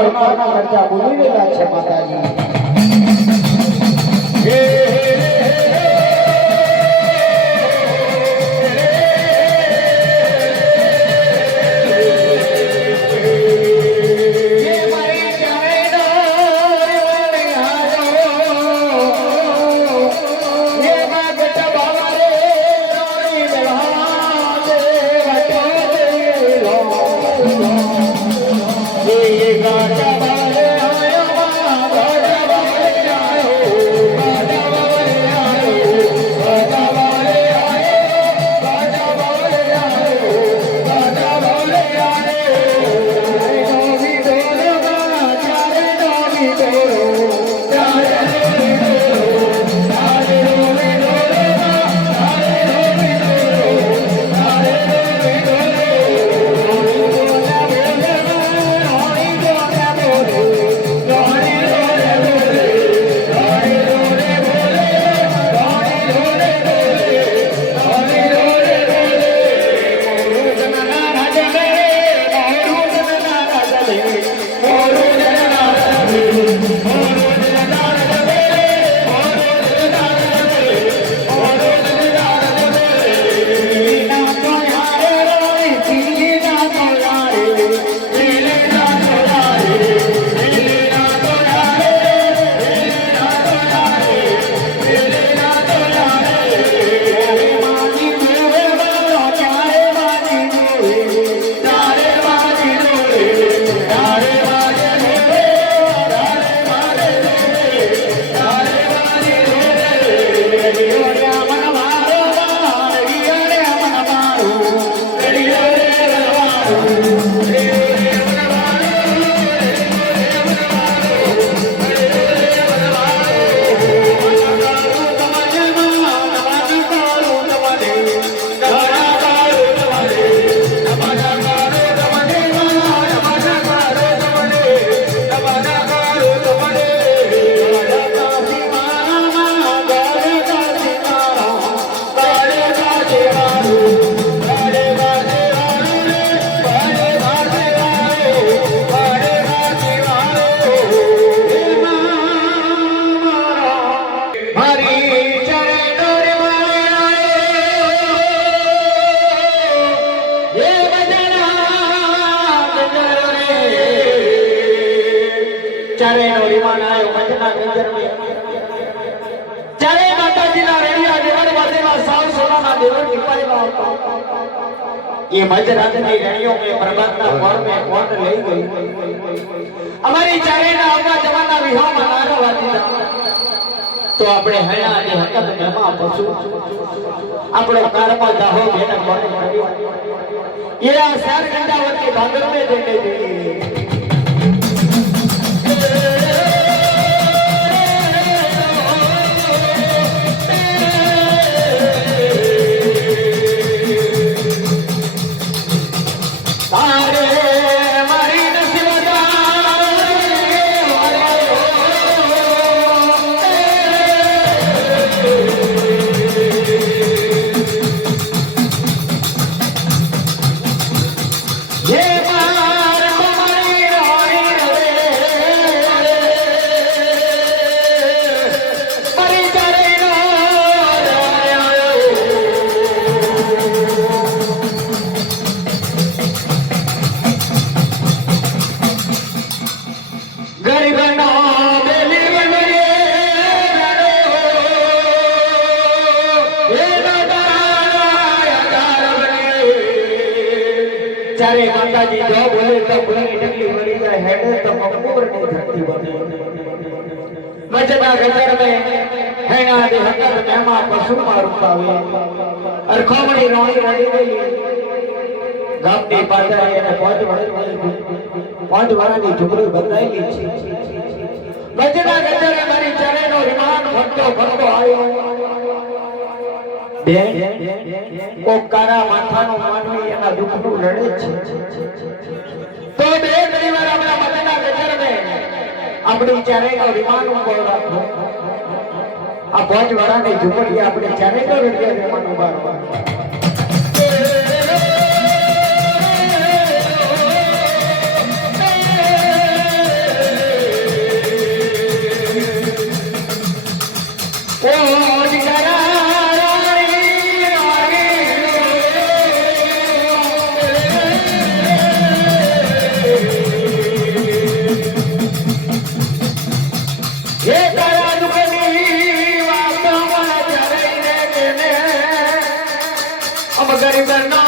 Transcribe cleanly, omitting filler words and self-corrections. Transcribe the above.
રૂપા રૂપાના કરતા બોલી રહ્યા છે માતાજી ये मध्यरात की रनियों में प्रबंधना फॉर्म में कौन ले गई हमारी चारे ना अपना जमाना विहाव मनारा वाती तो अपने हैना ने हकत मेमा पशु अपने कर्म दाहो बेन मन ये सार गंडावत के भागर में देने देंगे चारे माता जी जो बोले तो बुरी डगली मरी जाए हेड तो मकबूर नहीं धरती बने मजना गजर में हैना दे हकत मेमा पशु मारू पावे और खोमड़ी रोणी रड़ी गई गामनी पादरी ने पांच वारानी झुमरी बदलाई ली मजना गजर मारी चारे नो रिमान भक्तो भक्तो आयो को कारा माथानो मानवी एना दुखનું લડે છે તો બે ઘણીવાર આપણા મનના ગજર મે આપણી ચારેનો વિમાન ઉભો રાખો આ પાંચ વાળાની ઝુંપડી આપણે ચારેનો વિમાન ઉભા રાખો હે તારા દુઃખની વાતમાં જઈને તેને અમ ગરીબ નો